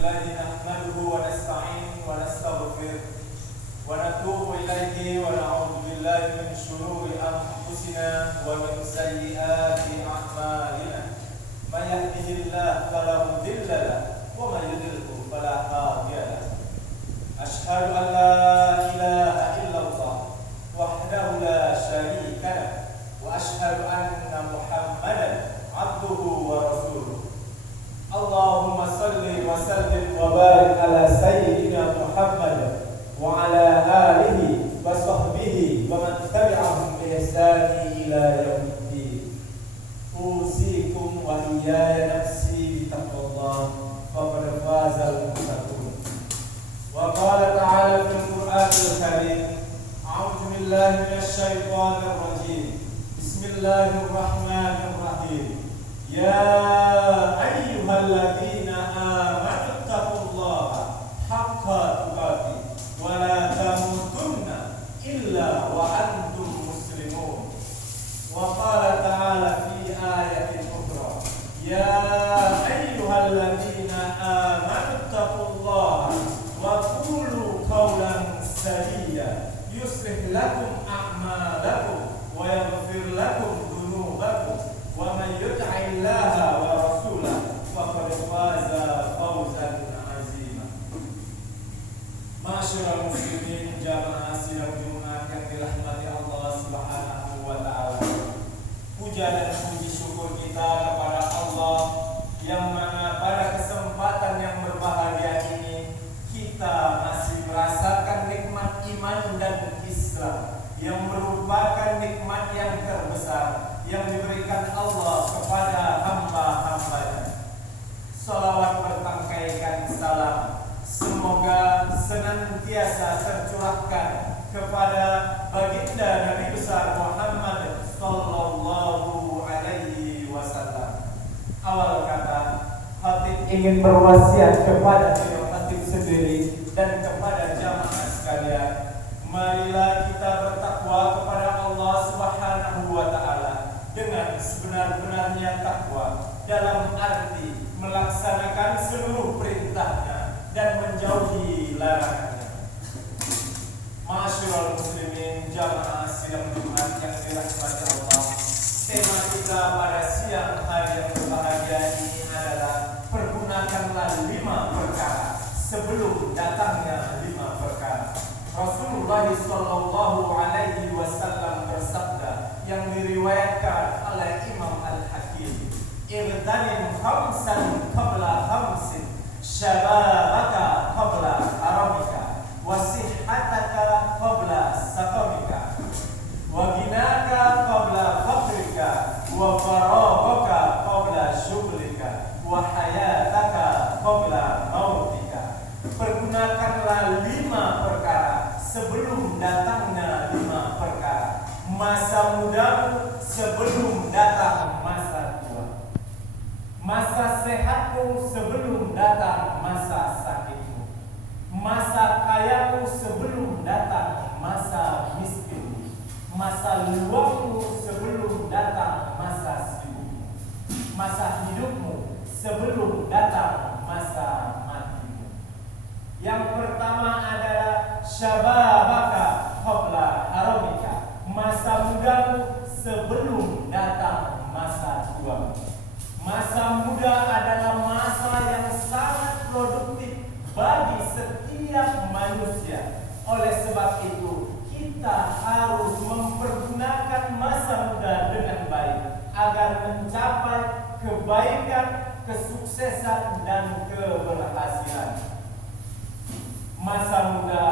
لله نحمده ونستعينه ونستغفره ونتوب إليه ونعوذ بالله من شرور أنفسنا ومن سيئات أعمالنا. من يهده الله فلا مضل له ومن يضلل فلا هادي له. أشهد أن لا إله إلا الله وحده لا شريك له وأشهد أن محمدا عبده ورسوله. اللهم صل وسلم وبارك على سيدنا محمد وعلى آله وصحبه ومن تبعهم بإحسان إلى يوم الدين. أوصيكم وإياي نفسي بتقوى الله فقد فاز المتقون. وقال تعالى في القرآن الكريم: أعوذ بالله من الشيطان الرجيم. بسم الله الرحمن الرحيم. يا أيها الذين آمنوا اتقوا الله حق تقاته ولا تموتن إلا وأنتم مسلمون. وقال تعالى في آية أخرى: يا أيها الذين آمنوا اتقوا الله وقولوا قولا سديدا يصلح لكم أعمالكم ويغفر لكم ذنوبكم ومن يطع الله ورسوله فقد فاز فوزا عظيما. Masyarul muslimin jamaah sidang Jumat yang dirahmati Allah Subhanahu wa taala. Puja dan puji syukur kita kepada Allah yang mana pada kesempatan yang berbahagia ini kita masih merasakan nikmat iman dan Islam yang merupakan nikmat yang terbesar yang diberikan Allah kepada hamba-hambanya. Salawat berpangkaikan salam semoga senantiasa tercurahkan kepada baginda Nabi besar Muhammad sallallahu alaihi wasallam. Awal kata, khatib ingin berwasiat kepada diri khatib sendiri dan kepada jamaah sekalian. Marilah kita bertakwa kepada Allah Subhanahu wa taala dengan sebenar-benarnya takwa dalam arti melaksanakan seluruh perintahnya dan menjauhi larangannya. Masyarul muslimin jamaah sidang Jumat yang dirahmati Allah. Tema kita pada siang hari yang berbahagia ini adalah pergunakanlah 5 perkara sebelum datangnya 5 perkara. Rasulullah sallallahu alaihi wasallam bersabda yang diriwayatkan oleh Imam Al-Hakim: "Irdanim khamsan qabla khamsin, syababaka qabla haramika, wa sihhataka qabla saqamika, wa ghinaka qabla faqrika, wa faraghaka qabla syughlika, wa hayataka qabla mautika." Pergunakanlah 5 perkara sebelum datangnya 5 perkara. Masa mudamu sebelum datang masa tua. Masa sehatmu sebelum datang masa sakitmu. Masa kayamu sebelum datang masa miskinmu. Masa luangmu sebelum datang masa sibukmu. Masa hidupmu sebelum datang masa matimu. Yang pertama adalah syababaka qabla haramika. Masa mudamu sebelum datang masa tuamu. Masa muda adalah masa yang sangat produktif bagi setiap manusia. Oleh sebab itu, kita harus mempergunakan masa muda dengan baik agar mencapai kebaikan, kesuksesan, dan keberhasilan. Masa muda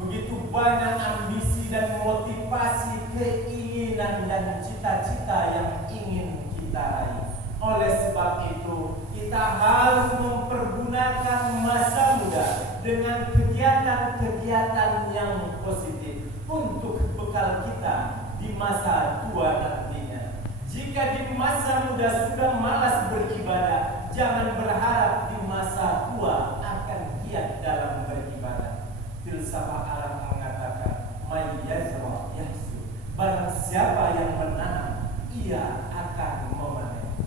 begitu banyak ambisi dan motivasi, keinginan dan cita-cita yang ingin kita raih. Oleh sebab itu, kita harus mempergunakan masa muda dengan kegiatan-kegiatan yang positif untuk bekal kita di masa tua nantinya. Jika di masa muda sudah malas beribadah, jangan berharap di masa tua akan giat dalam beribadah. Filsafat Arab mengatakan, "May yazra yahsu." Barang siapa yang menanam, ia akan memanen.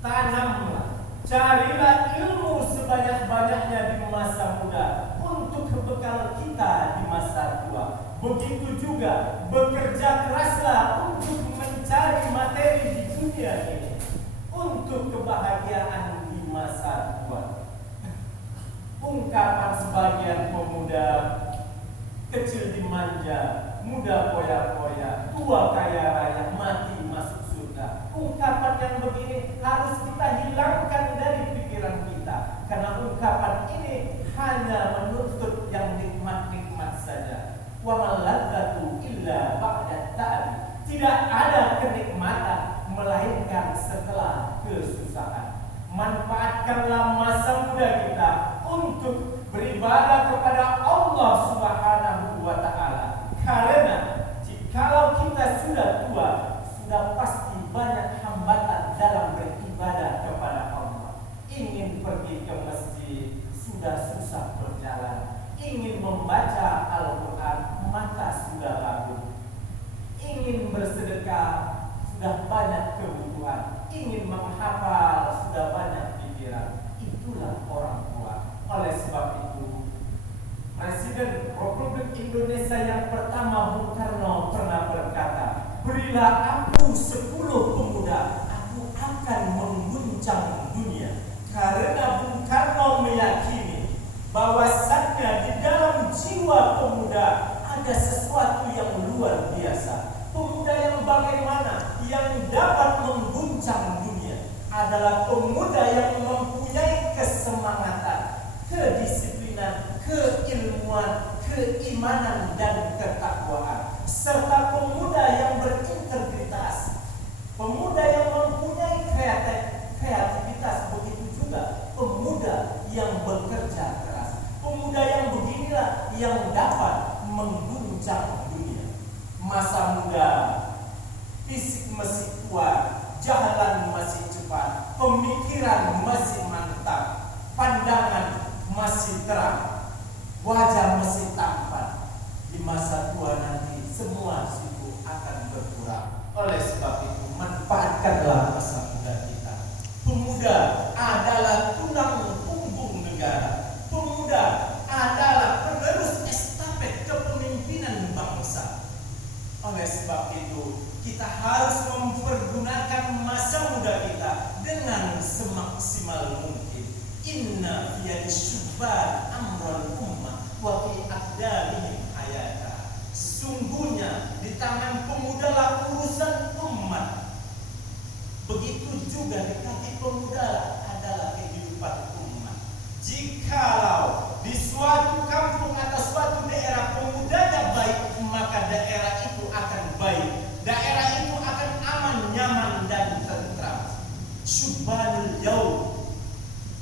Tanamlah, carilah ilmu sebanyak-banyaknya di masa muda untuk bekal kita di masa tua. Begitu juga bekerja keraslah untuk mencari materi di dunia ini untuk kebahagiaan di masa tua. Ungkapan sebagian pemuda, kecil dimanja, muda poya-poya, tua kaya raya, mati masuk surga. Ungkapan yang begini harus kita hilangkan dari pikiran kita, karena ungkapan ini hanya menuntut yang nikmat-nikmat saja. Wa maladzatu illa ba'da ta'ab. Tidak ada kenikmatan melainkan setelah kesusahan. Manfaatkanlah masa muda kita untuk beribadah kepada Allah Subhanahu wa taala. Karena jikalau kita sudah tua, sudah pasti banyak hambatan dalam beribadah kepada Allah. Ingin pergi ke masjid, sudah susah berjalan. Ingin membaca Al-Quran, mata sudah lagu. Ingin bersedekah, sudah banyak kebutuhan. Ingin menghafal, sudah banyak pikiran. Itulah orang tua. Oleh sebab itu, Presiden Republik Indonesia yang pertama Bung Karno pernah berkata, berilah aku 10 pemuda, aku akan mengguncang dunia. Karena Bung Karno meyakini bahwasannya di dalam jiwa pemuda ada sesuatu yang luar biasa. Pemuda yang bagaimana? Yang dapat mengguncang dunia adalah pemuda yang mempunyai kesemangatan, kedisiplinan, keilmuan, keimanan, dan ketakwaan, serta pemuda yang berintegritas, pemuda yang mempunyai kreativitas. Begitu juga pemuda yang bekerja keras. Pemuda yang beginilah yang dapat mengguncang dunia. Masa muda, fisik masih kuat, jalan masih cepat, pemikiran masih mantap, pandangan masih terang, wajah masih tampan. Di masa tua nanti semua itu akan berkurang. Oleh sebab itu, manfaatkanlah masa muda kita. Pemuda adalah tulang punggung negara. Pemuda adalah penerus estafet kepemimpinan bangsa. Oleh sebab itu, kita harus mempergunakan masa muda kita dengan semaksimal mungkin. Inna fiyadi syubban amrul ummah wa fi aqdamihim hayata. Sesungguhnya di tangan pemuda lah urusan umat. Begitu juga di kaki pemuda adalah kehidupan umat. Jikalau di suatu kampung atau suatu daerah pemudanya baik, maka daerah itu akan baik. Daerah itu akan aman, nyaman, dan tentram. Syubbanul yaum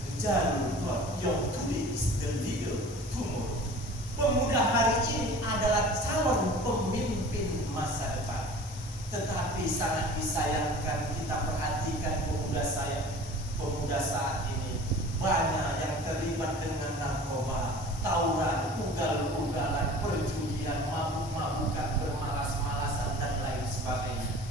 rijalul yaum today is the leader tomorrow. Pemuda hari ini adalah calon pemimpin masa depan. Tetapi sangat disayangkan, kita perhatikan pemuda saat ini banyak yang terlibat dengan narkoba, tawuran, ugal-ugalan, perjudian, mabuk-mabukan, bermalas-malasan, dan lain sebagainya.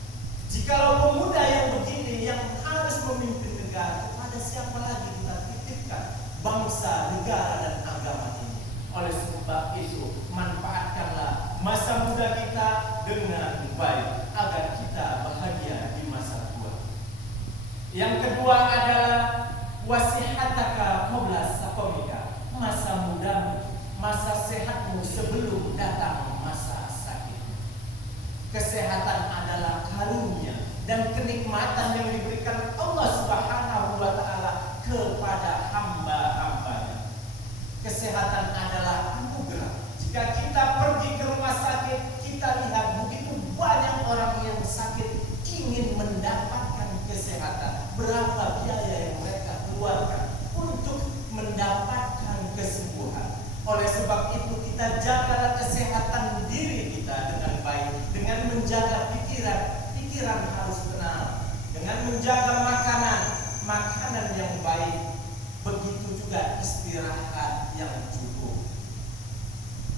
Jikalau pemuda yang begini yang harus memimpin negara, kepada siapa lagi kita titipkan bangsa, negara, dan agama ini? Oleh sebab itu, manfaatkanlah masa muda kita dengan baik agar kita bahagia di masa tua. Yang kedua adalah wasihataka qabla saqamika. Masa mudamu, masa sehatmu sebelum datang masa sakit. Kesehatan adalah karunia dan kenikmatan yang diberikan Allah Subhanahu wa taala kepada hamba-hambanya. Kesehatan adalah anugerah. Jika kita pergi ke rumah sakit, kita lihat begitu banyak orang yang sakit ingin mendapatkan kesehatan. Berapa biaya yang mereka keluarkan untuk mendapatkan kesembuhan. Oleh sebab itu, kita jagalah kesehatan diri kita dengan baik, dengan menjaga pikiran. Pikiran harus tenang, dengan menjaga makanan yang baik. Begitu juga istirahat yang cukup.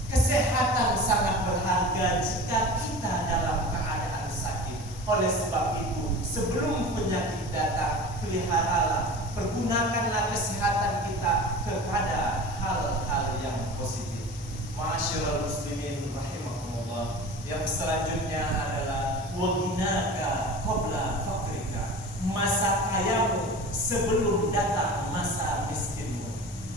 Kesehatan sangat berharga jika kita dalam keadaan sakit. Oleh sebab itu, sebelum penyakit datang, peliharalah, pergunakanlah kesehatan kita sebelum datang masa miskinmu.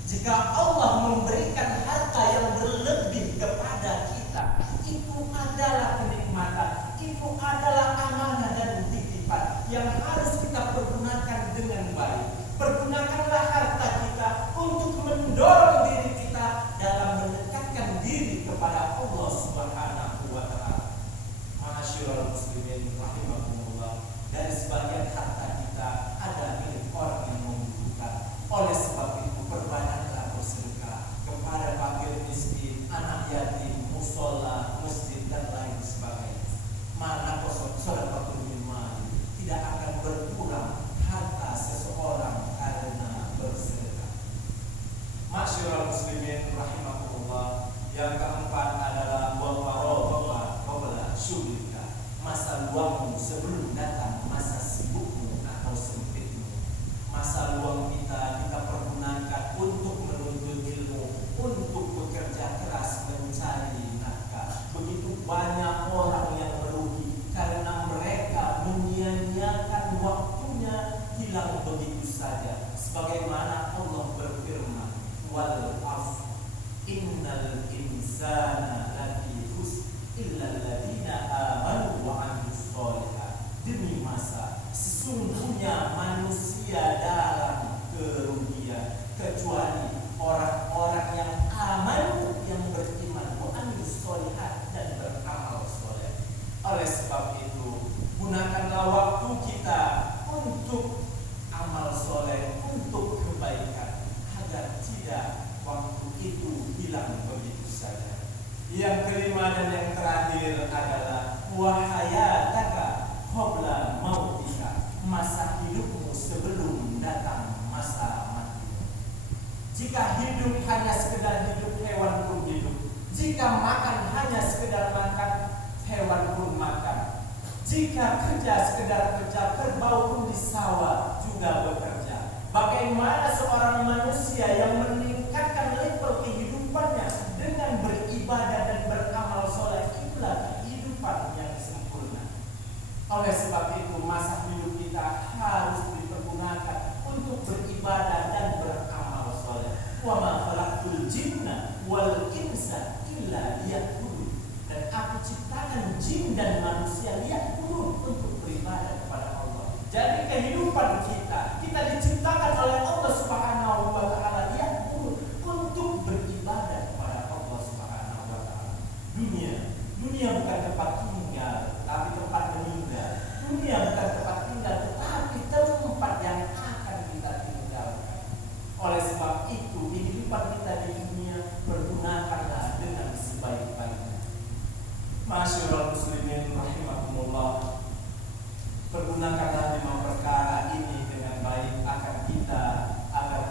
Jika Allah memberikan harta yang berlebih kepada kita, itu adalah kenikmatan, itu adalah amanah dan titipan yang harus kita pergunakan dengan baik. Pergunakanlah harta kita untuk mendorong diri kita dalam mendekatkan diri kepada Allah Subhanahu wa Ta'ala. Ma'asyiral muslimin rahimakumullah, dari sebagian harta kita ada milik orang yang membutuhkan. Oleh sebab itu perbanyaklah bersedekah kepada fakir miskin, anak yatim, musola, masjid dan lain sebagainya. Mana sedekah minimal tidak akan berkurang harta seseorang karena bersedekah. Ma'asyiral muslimin rahimakumullah, yang keempat adalah wa faragha qabla syughlika, masa luangmu sebelum datang masa sibukmu atau sempitmu. Masa luang kita pergunakan untuk menuntut ilmu, untuk bekerja keras mencari nafkah. Begitu banyak orang yang merugi karena mereka menyia-nyiakan waktunya, hilang begitu saja. Sebagaimana Allah berfirman, wal af innal insana lafi khusr illa alladziina aamanu wa 'amilus shalihat. Demi masa, sesungguhnya manusia dalam kerugian kecuali orang-orang yang aman, yang beriman, wa 'amilus shalihat, dan beramal soleh. Oleh sebab itu, gunakanlah waktu kita untuk amal soleh, untuk kebaikan, agar tidak waktu itu hilang begitu saja. Yang kelima dan yang terakhir adalah wahayataka qabla mautika, masa hidupmu sebelum datang masa matimu. Jika hidup hanya sekedar hidup, hewan pun hidup. Jika makan hanya sekedar makan, hewan pun makan. Jika kerja sekedar kerja, kerbau pun di sawah juga bekerja. Bagaimana seorang manusia yang meningkatkan level kehidupannya dengan beribadah dan beramal soleh, itulah kehidupan yang sempurna. Oleh sebab itu, masa hidup kita harus dipergunakan untuk beribadah dan beramal soleh. Wa ma khalaqtul jinna wal insa illa liya'budun. Dan aku ciptakan jin dan manusia liya'budun, untuk beribadah kepada Allah. Jadi kehidupan kita diciptakan oleh Allah Subhanahu wa Ta'ala untuk beribadah kepada Allah Subhanahu wa Ta'ala. Dunia bukan tempat tinggal, tapi tempat meninggal. Dunia bukan tempat tinggal, tetapi tempat yang akan kita tinggalkan. Oleh sebab itu, kehidupan kita di dunia pergunakanlah dengan sebaik-baiknya. Ma'asyiral muslimin rahimakumullah, pergunakanlah 5 perkara ini dengan baik agar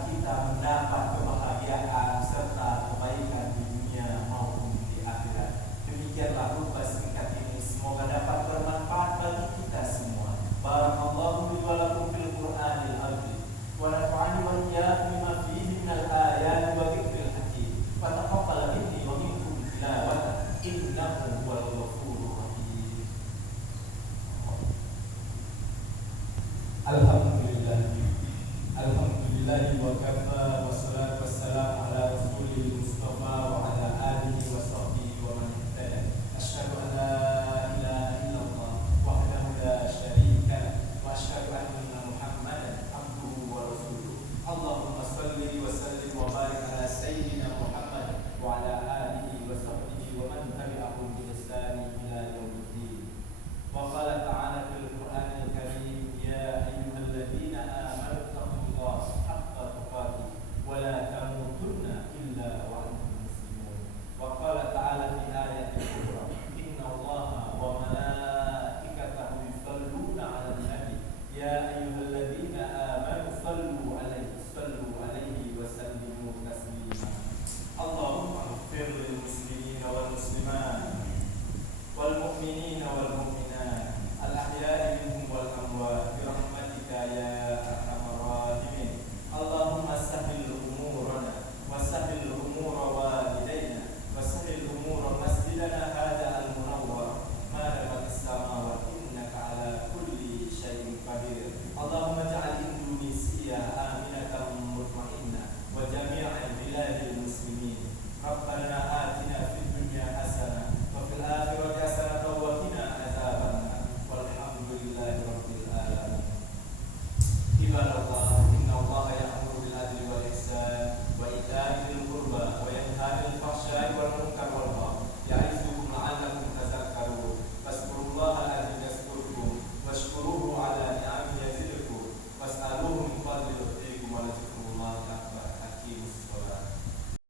kita mendapat kebahagiaan serta kebaikan di dunia maupun di akhirat. Demikianlah khutbah singkat ini, semoga dapat bermanfaat bagi kita semua. Barakallahu li wa lakum fil Qur'anil azim wa nafa'ani wa iyyakum bima fihi minal ayati wa dzikril hakim. Wa taqabbal minni wa minkum tilawatan innahu huwal ghafurur rahim. Alhamdulillah wa kafa, wassalatu wassalamu ala rasulil mustafa wa ala alihi wa sahbihi wa man ihtada. Asyhadu an la